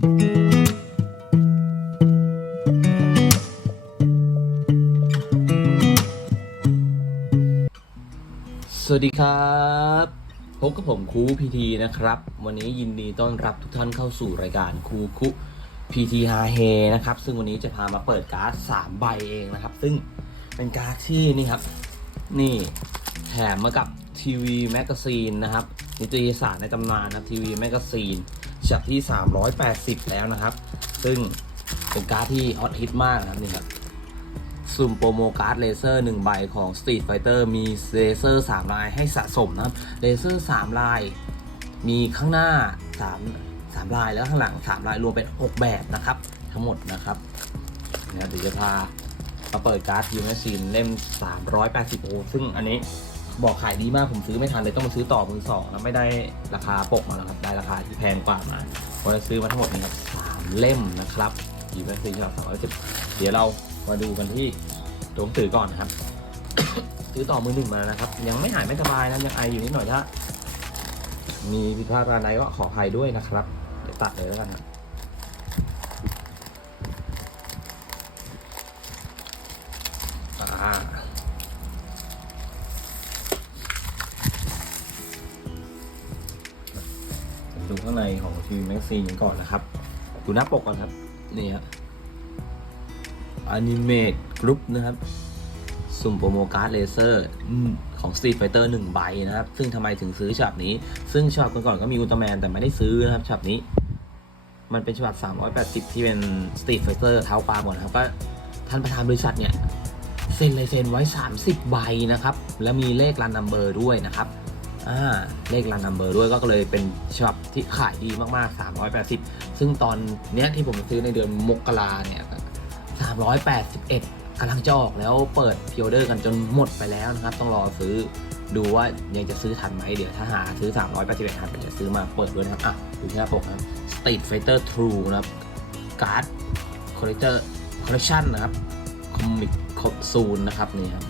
สวัสดีครับพบกับผมครูพีทีนะครับ วันนี้ยินดีต้อนรับทุกท่านเข้าสู่รายการครูคุพีทีฮาเฮนะครับ ซึ่งวันนี้จะพามาเปิดการ์ด3ใบเองนะครับ ซึ่งเป็นการ์ดที่นี่ครับ นี่แถมมากับทีวีแมกกาซีนนะครับนิตยสารในตำนานนะทีวีแมกกาซีน ฉบับที่ 380 แล้วนะครับ ซึ่งเป็นการ์ดที่ฮอตฮิตมากนะครับนี่ครับสุ่มโปรโมการ์ดเลเซอร์1ใบของ Street Fighter มีเลเซอร์ 3 ลายให้สะสมนะครับเลเซอร์ 3 ลาย มีข้างหน้า 3 3 ลายแล้วข้างหลัง 3 ลายรวมเป็น 6 แบบนะครับ ทั้งหมดนะครับนะเดี๋ยวจะพามาเปิดการ์ดทีมแมชชีนเล่ม 380โอซึ่งอันนี้ บอกขายดีมากผมซื้อไม่ทันเลยต้องมาซื้อต่อมือสองแล้วไม่ได้ราคาปกมาแล้วครับได้ราคาที่แพงกว่ามาเพราะซื้อมาทั้งหมดนี่ครับสามเล่มนะครับทีมแมชชีนฉบับ310เดี๋ยวเรามาดูกันที่ตัวหนังสือก่อนนะครับ ซื้อต่อมือหนึ่งมานะครับ ยังไม่หายไม่สบายนะยังไออยู่นิดหน่อยถ้ามีผิดพลาดอะไรก็ขออภัยด้วยนะครับ เดี๋ยวตัดเลยแล้วกันครั ข้างในของทีวีแม็กซีนก่อนนะครับ ดูหน้าปกก่อนครับ นี่ฮะอนิเมตกรุ๊ปนะครับ สุ่มโปรโมการ์ดเลเซอร์ของ Street Fighter 1 ใบนะครับ ซึ่งทำไมถึงซื้อฉบับนี้ ซึ่งฉบับก่อนๆก็มีอุลตร้าแมนแต่ไม่ได้ซื้อนะครับฉบับนี้ มันเป็นฉบับ 380 ที่เป็น Street Fighter เท้าปลาหมดนะครับก็ท่านประธานบริษัทเนี่ยเซ็นลายเซ็นไว้ 30 ใบนะครับ แล้วมีเลขรันนัมเบอร์ด้วยนะครับ อ่าเลขรันนัมเบอร์ด้วยก็เลยเป็นฉบับที่ขายดีมากๆ 380 ซึ่งตอนเนี้ยที่ผมซื้อในเดือนมกราเนี่ย381กำลังจะออกแล้วเปิดพิออเดอร์กันจนหมดไปแล้วนะครับ ต้องรอซื้อดูว่ายังจะซื้อทันไหมเดี๋ยวถ้าหาซื้อ 381ทันเดี๋ยวซื้อมาเปิดด้วยนะครับอะดูที่หน้าปกนะครับ Street Fighter True นะครับการ์ด Collector Collection นะครับคอมิกซูนนะครับนี่ครับ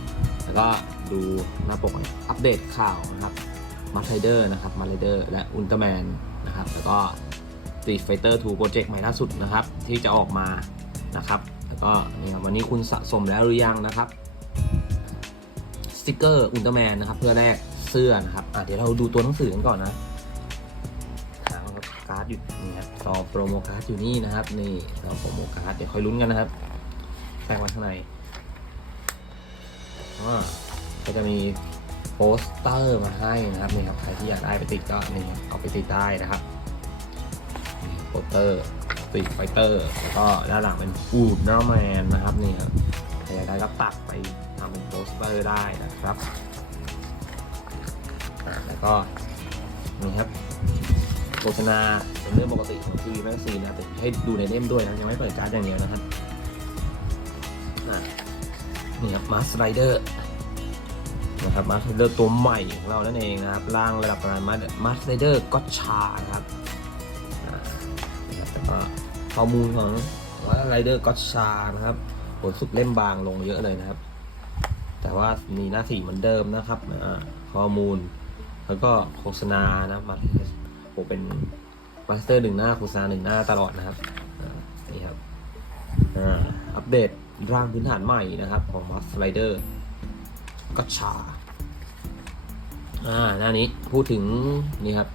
แล้วก็ดูหน้าปกอัปเดตข่าวนะครับ มาร์ไ i เดอร์นะครับมาร์ไ i เดอร์และอุลตร้าแมนนะครับแล้วก็ Street Fighter 2 Project ใหม่ล่าสุดนะครับ ที่จะออกมานะครับแล้วก็นี่ครับวันนี้คุณสะสมแล้วหรือยังนะครับสติกเกอร์อุลตร้าแมนนะครับเพื่อแลกเสื้อนะครับอะเดี๋ยวเราดูตัวหนังสือกันก่อนนะหางการ์ดอยู่นี่ครับต่อโปรโมการ์ดอยู่นี่นะครับ นี่เราโปรโมการ์ดเดี๋ยวค่อยลุ้นกันนะครับแปลงมาข้างในอ่าก็จะมี ปสเตอร์มาให้นะครับนี่ครับใครที่อยากได้ไปติดก็นี่เอาไปติดได้นะครับโปสเตอร์ตรีไฟเตอร์แล้วก็ด้านหลังเป็นอูดนอร์แมนนะครับนี่ครับใครอยากได้ก็ตัดไปทำเป็นโปสเตอร์ได้นะครับแล้วก็นี่ครับโฆษณาเป็นเรื่องปกติของทีวีแมกซีนนะแต่ให้ดูในเล่มด้วยนะยังไม่เปิดการ์ดอย่างเดียวนะครับนี่ครับมาสไลเดอร์ นะครับมาสไลเดอร์ตัวใหม่ของเรานั่นเองนะครับร่างระดับประมาณมาสเดอร์ก็ชานะครับแล้วก็ข้อมูลของมาสไลเดอร์ก็ชานะครับโหสุดเล่มบางลงเยอะเลยนะครับ แต่ว่ามีหน้าสีเหมือนเดิมนะครับอ่าข้อมูล แล้วก็โฆษณานะมาโอ้เป็นมาสเตอร์หนึ่งหน้าโฆษณาหนึ่งหน้าตลอดนะครับนี่ครับอ่าอัปเดตร่างพื้นฐานใหม่นะครับของ m ัสไ r เดอร์ ก็ชาอ่าหน้านี้พูดถึงนี่ครับ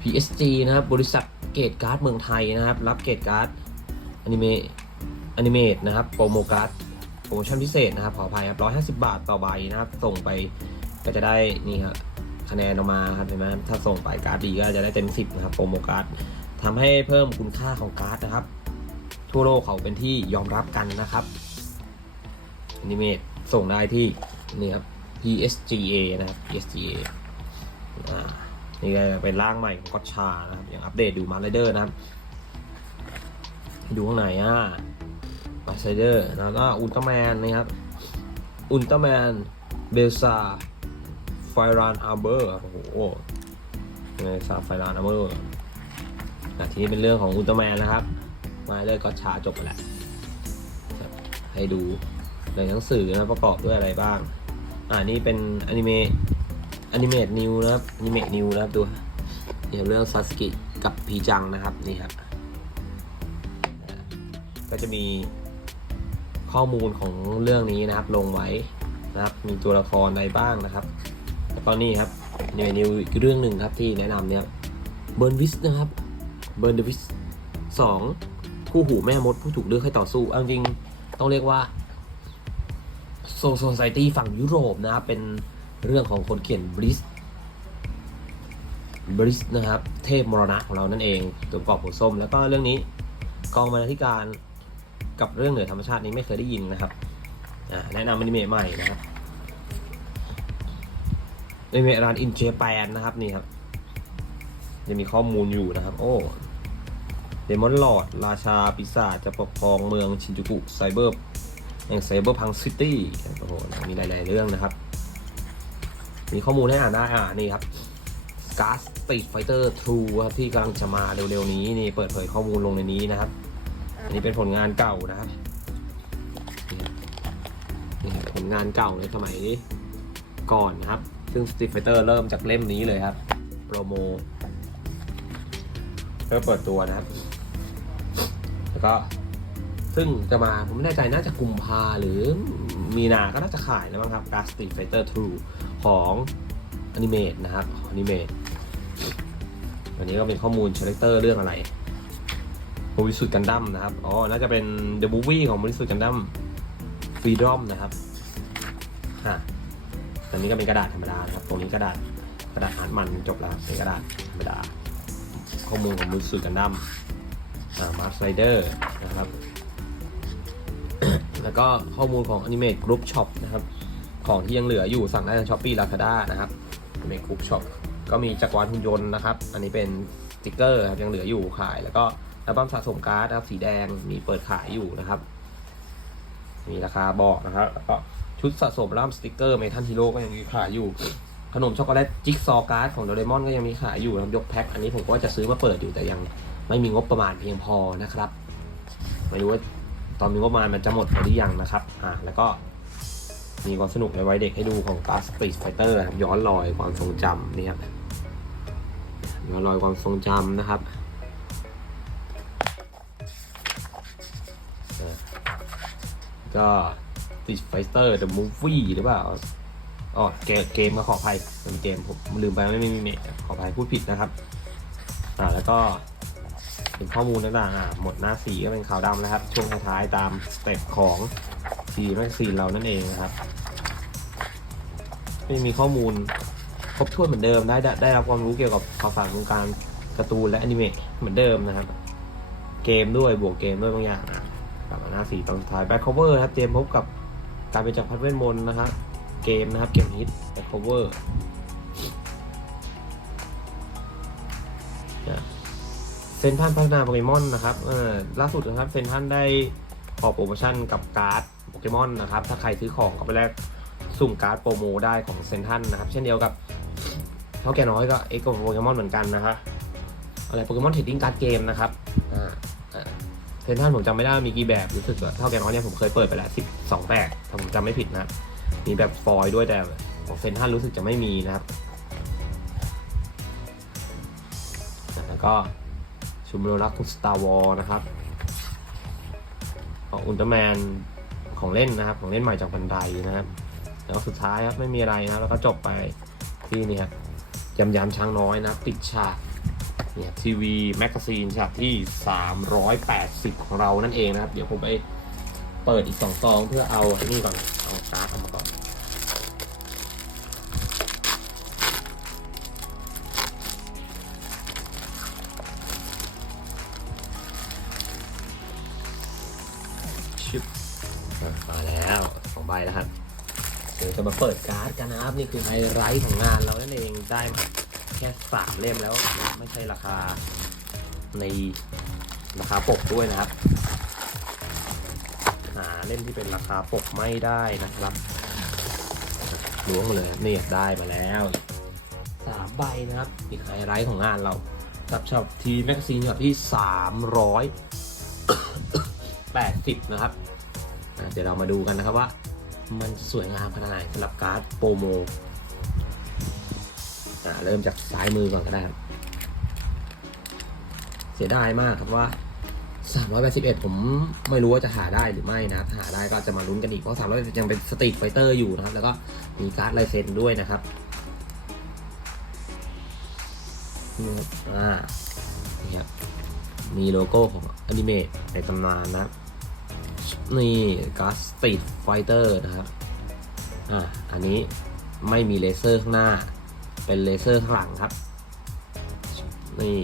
PSG นะครับบริษัทเกตการ์ดเมืองไทยนะครับ รับเกตการ์ดอนิเมะอนิเมตนะครับโปรโมการ์ดโปรโมชั่นพิเศษนะครับขออภัยครับ150บาทต่อใบนะครับ ส่งไปก็จะได้นี่ครับคะแนนออกมาครับเห็นไหมถ้าส่งไปการ์ดดีก็จะได้เต็ม10นะครับโปรโมการ์ดทำให้เพิ่มคุณค่าของการ์ดนะครับ ทั่วโลกเขาเป็นที่ยอมรับกันนะครับอนิเมต ส่งได้ที่นี่ครับ PSGA นะครับ PSGA นี่ก็เป็นร่างใหม่ของก็อตชานะครับยังอัปเดตดูมาร์ไรเดอร์นะครับ ดูข้างในอะมาร์ไรเดอร์แล้วก็อุลตร้าแมนนะครับอุลตร้าแมนเบลซาไฟรานอาร์เบอร์โอ้โหเบลซาไฟรานอาร์เบอร์ทีนี้เป็นเรื่องของอุลตร้าแมนนะครับ มาเลยก็ชาจบแล้วให้ดู ในหนังสือนะประกอบด้วยอะไรบ้าง อ่านี่เป็นอนิเมะอนิเมตนิวนะครับอนิเมะนิวนะครับดูเกี่ยวเรื่องซาสกิกับพีจังนะครับนี่ครับก็จะมีข้อมูลของเรื่องนี้นะครับลงไว้นะครับ มีตัวละครอะไรบ้างนะครับ แล้วก็นี่ครับในนิวอีกเรื่องหนึ่งครับที่แนะนำเนี่ยเบิร์นวิสนะครับเบิร์นเดวิสสองคู่หูแม่มดผู้ถูกเลือกให้ต่อสู้เอาจริงต้องเรียกว่า โซโซไซตี้ฝั่งยุโรปนะครับ เป็นเรื่องของคนเขียนบริสบริสนะครับ เทพมรณะของเรานั่นเองตัวปรอบหัวส้ม แล้วก็เรื่องนี้กองบรรณาธิการกับเรื่องเหนือธรรมชาตินี้ไม่เคยได้ยินนะครับแนะนำอนิเมะใหม่นะครับอนิเมะร้านอินเจแปนนะครับนี่ครับยังมีข้อมูลอยู่นะครับ โอ้เดมอนลอดราชา ปีศาจจะปกครองเมืองชินจูกุไซเบอร์ แห่งไซเบอร์พังซิตี้โอ้โหมีหลาย ๆ เรื่องนะครับ มีข้อมูลให้อ่านได้อ่านี่ครับ g a s Street Fighter 2ครับที่กำลังจะมาเร็ว ๆ นี้นี่เปิดเผยข้อมูลลงในนี้นะครับ อันนี้เป็นผลงานเก่านะครับนี่ครับผลงานเก่าในสมัยก่อนนะครับ ซึ่ง Street Fighter เริ่มจากเล่มนี้เลยครับ โปรโมเพื่อเปิดตัวนะครับ แล้วก็ ซึ่งจะมาผมไม่แน่ใจน่าจะกุมภาหรือมีนาก็น่าจะขายแล้วมั้งครับ g a s Street Fighter 2 ของอนิเมตนะครับอนิเมตอันนี้ก็เป็นข้อมูลชาแรคเตอร์เรื่องอะไรบริสุทธิ์กันดั้มนะครับ อ๋อ น่าจะเป็น The Movie ของบริสุทธิ์กันดั้มฟรีดอมนะครับฮะอันนี้ก็เป็นกระดาษธรรมดานะครับ ตรงนี้กระดาษกระดาษหารมันจบแล้วเป็นกระดาษธรรมดา ข้อมูลของบริสุทธิ์กันดั้มมาร์สไลเดอร์นะครับ แล้วก็ข้อมูลของ Animate Group Shop นะครับ ของที่ยังเหลืออยู่สั่งได้ทางช้อปปี้ลาซาด้านะครับในกรุ๊ปช็อปก็มีจักรวาลหุ่นยนต์นะครับ อันนี้เป็นสติกเกอร์ครับยังเหลืออยู่ขาย แล้วก็อัลบั้มสะสมการ์ดนะครับสีแดงมีเปิดขายอยู่นะครับ มีราคาบอกนะครับแล้วก็ชุดสะสมอัลบั้มสติกเกอร์เมทัลฮีโร่ก็ยังมีขายอยู่ ขนมช็อกโกแลตจิ๊กซอการ์ดของโดเรมอนก็ยังมีขายอยู่นะครับยกแพ็คอันนี้ผมก็จะซื้อมาเปิดอยู่แต่ยังไม่มีงบประมาณเพียงพอนะครับไม่รู้ว่า ตอนมีงบประมาณมันจะหมดไปหรือยังนะครับอ่าแล้วก็มีความสนุกในวัยเด็กให้ดูของ g a s Street Fighter นะครับย้อนรอยความทรงจำนี่ครับย้อนรอยความทรงจำนะครับก็ Street Fighter The Movie หรือเปล่าอ๋อเกมเกมมาขออภัยเป็นเกมผมลืมไปไม่ไมีเมทขออภัยพูดผิดนะครับ อ่าแล้วก็ เป็นข้อมูลต่างๆอ่าหมดหน้าสีก็เป็นขาวดำนะครับ ช่วงท้ายๆตามสเต็ปของทีแม็กซีนเรานั่นเองนะครับไม่มีข้อมูลครบถ้วนเหมือนเดิมได้ได้ได้รับความรู้เกี่ยวกับข่าวสารวงการการ์ตูนและอนิเมะเหมือนเดิมนะครับ เกมด้วยบวกเกมด้วยบางอย่างนะกลับมาหน้าสีตอนสุดท้ายแบ็คโคเวอร์ครับเจมพบกับการเป็นจักรพรรดิเวทมนต์นะครับ เกมนะครับเกมฮิตแบ็คโคเวอร์ เซนทันพัฒนาโปเกมอนนะครับเออล่าสุดนะครับเซนทันได้ออกโปรโมชั่นกับการ์ดโปเกมอนนะครับ ถ้าใครซื้อของก็ไปแลกสุ่มการ์ดโปรโมได้ของเซนทันนะครับ เช่นเดียวกับเท่าแก่น้อยก็เอ็กโปเกมอนเหมือนกันนะครับอะไรโปเกมอนเทรดดิ้งการ์ดเกมนะครับเซนทันผมจำไม่ได้มีกี่แบบรู้สึกว่าเท่าแก่น้อยเนี่ยผมเคยเปิดไปแล้วสิบสองแบบถ้าผมจำไม่ผิดนะมีแบบฟอยล์ด้วยแต่ของเซนทันรู้สึกจะไม่มีนะครับแล้วก็ ชุมนุมรักคุณสตาร์วอลนะครับของอุลตร้าแมนของเล่นนะครับ ของเล่นใหม่จากบันไดนะครับ แล้วสุดท้ายครับไม่มีอะไรนะแล้วก็จบไปที่นี่ครับยำยำช้างน้อยนะติดฉากเนี่ยทีวีแมกกาซีนฉากที่ 380 ของเรานั่นเองนะครับ เดี๋ยวผมไปเปิดอีกสองซองเพื่อเอานี่ก่อนเอาการ์ดออกมา สองใบแล้วครับเดี๋ยวจะมาเปิดการ์ดกันนะครับ นี่คือไฮไลท์ของงานเรานั่นเองได้มาแค่สามเล่มแล้วไม่ใช่ราคาในราคาปกด้วยนะครับ หาเล่มที่เป็นราคาปกไม่ได้นะครับล้วงมาเลยนี่ได้มาแล้วสามใบนะครับอีกไฮไลท์ของงานเรากับช็อปทีแมกซีนช็อปที่สามร้อยแปดสิบนะครับเดี๋ยวเรามาดูกันนะครับว่า มันสวยงามขนาดไหนสำหรับการ์ดโปรโมอ่าเริ่มจากซ้ายมือก่อนก็ได้ครับเสียดายมากครับว่า381 ผมไม่รู้ว่าจะหาได้หรือไม่นะหาได้ก็จะมาลุ้นกันอีก เพราะ381ยังเป็นสตรีทไฟเตอร์อยู่นะครับ แล้วก็มีการ์ดลายเซ็นด้วยนะครับอ่านี่ครับมีโลโก้ของอนิเมะในตำนานนะครับ นี่การ์ดสตรีทไฟเตอร์นะครับอ่าอันนี้ไม่มีเลเซอร์ข้างหน้า เป็นเลเซอร์ข้างหลังครับ นี่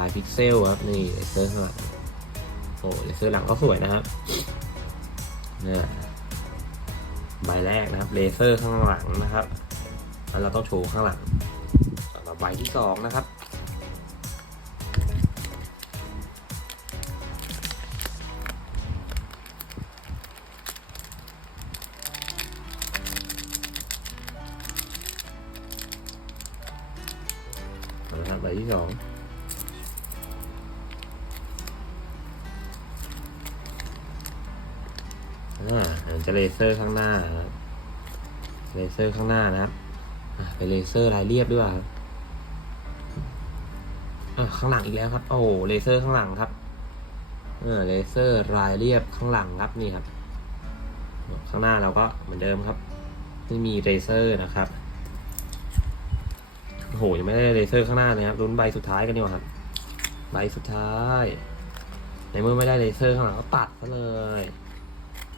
ลายพิกเซลครับ นี่เลเซอร์ข้างหลังโอ้เลเซอร์หลังก็สวยนะครับเนี่ยใบแรกนะครับเลเซอร์ข้างหลังนะครับแล้วเราต้องโชว์ข้างหลังต่อมาใบที่สองนะครับ นะครับใบที่สองอ่าจะเลเซอร์ข้างหน้าครับเลเซอร์ข้างหน้านะครับเป็นเลเซอร์ลายเรียบด้วยครับข้างหลังอีกแล้วครับ โอ้โหเลเซอร์ข้างหลังครับเออเลเซอร์ลายเรียบข้างหลังครับนี่ครับ ข้างหน้าเราก็เหมือนเดิมครับ ไม่มีเลเซอร์นะครับ โหยังไม่ได้เลเซอร์ข้างหน้าเลยครับลุ้นใบสุดท้ายกันดีกว่าครับ ใบสุดท้าย ในเมื่อไม่ได้เลเซอร์ข้างหลังก็ตัดซะเลย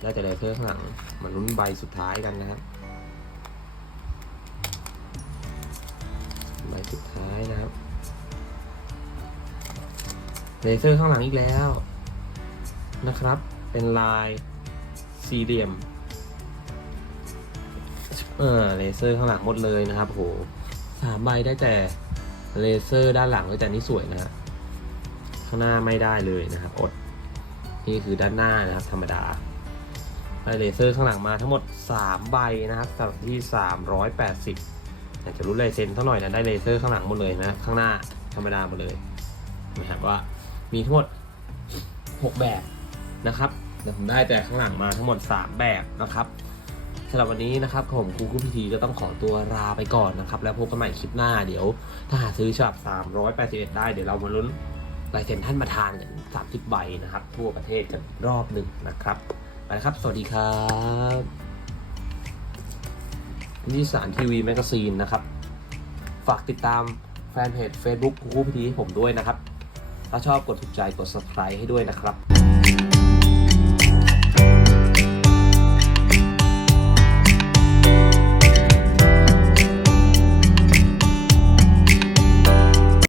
ได้แต่เลเซอร์ข้างหลังมาลุ้นใบสุดท้ายกันนะครับ ใบสุดท้ายนะครับ เลเซอร์ข้างหลังอีกแล้ว นะครับ เป็นลายสี่เหลี่ยม เออเลเซอร์ข้างหลังหมดเลยนะครับโห สามใบได้แต่เลเซอร์ด้านหลังเลยแต่นี่สวยนะฮะข้างหน้าไม่ได้เลยนะครับอด นี่คือด้านหน้านะครับ ธรรมดาไดเลเซอร์ข้างหลังมาทั้งหมด 3 ใบนะครับสำหรับที่ 380อยากจะรู้ลายเซ็นเท่าหน่อยนะได้เลเซอร์ข้างหลังหมดเลยนะข้างหน้าธรรมดาหมดเลยนะครับว่ามีทั้งหมด 6 แบบนะครับเดี๋ยวผมได้แต่ข้างหลังมาทั้งหมด 3 แบบนะครับ สำหรับวันนี้นะครับผมครูคุพิธีก็ต้องขอตัวลาไปก่อนนะครับ แล้วพบกันใหม่คลิปหน้าเดี๋ยว ถ้าหาซื้อฉบับ 381 ได้เดี๋ยวเรามาลุ้นลายเซ็นท่านประธานกัน30ใบนะครับ ทั่วประเทศกันรอบหนึ่งนะครับไปนะครับ สวัสดีครับนิสานทีวีแมกซีนนะครับ ฝากติดตามแฟนเพจ Facebook ครูคุพิธีให้ผมด้วยนะครับ ถ้าชอบกดถูกใจกด subscribe ให้ด้วยนะครับ